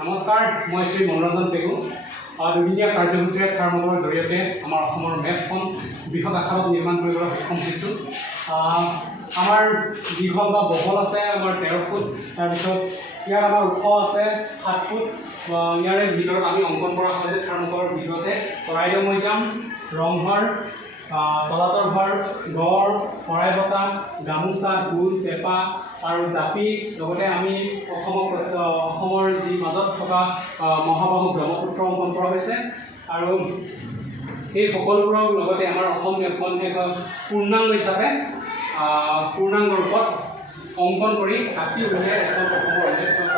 নমস্কাৰ, মই শ্ৰী মনোৰঞ্জন পেগু। দুদিনীয়া কাৰ্যসূচীৰে কাৰ্যক্ৰমৰ জৰিয়তে আমাৰ অসমৰ মেপখন বৃহৎ আকাৰত নিৰ্মাণ কৰিবলৈ সক্ষম হৈছোঁ। আমাৰ দীঘল বা বহল আছে আমাৰ 13 ফুট, তাৰপিছত ইয়াৰ আমাৰ ওখ আছে 7 ফুট। ইয়াৰে ভিতৰত আমি অংকন কৰা হয় যে থাৰ্মকলৰ ভিতৰতে চৰাইদেউ মৈদাম, ৰংঘৰ, তলাতল ঘৰ, গড়, শৰাই বটা, গামোচা, ঢোল, পেঁপা আৰু জাপি, লগতে আমি অসমৰ যি মাজত থকা মহাবাহু ব্ৰহ্মপুত্ৰ অংকন কৰা হৈছে। আৰু এই সকলোবোৰৰ লগতে আমাৰ অসম এখন পূৰ্ণাংগ হিচাপে পূৰ্ণাংগ ৰূপত অংকন কৰি কাটি উলিয়াই এখন অসমৰ অন্যতম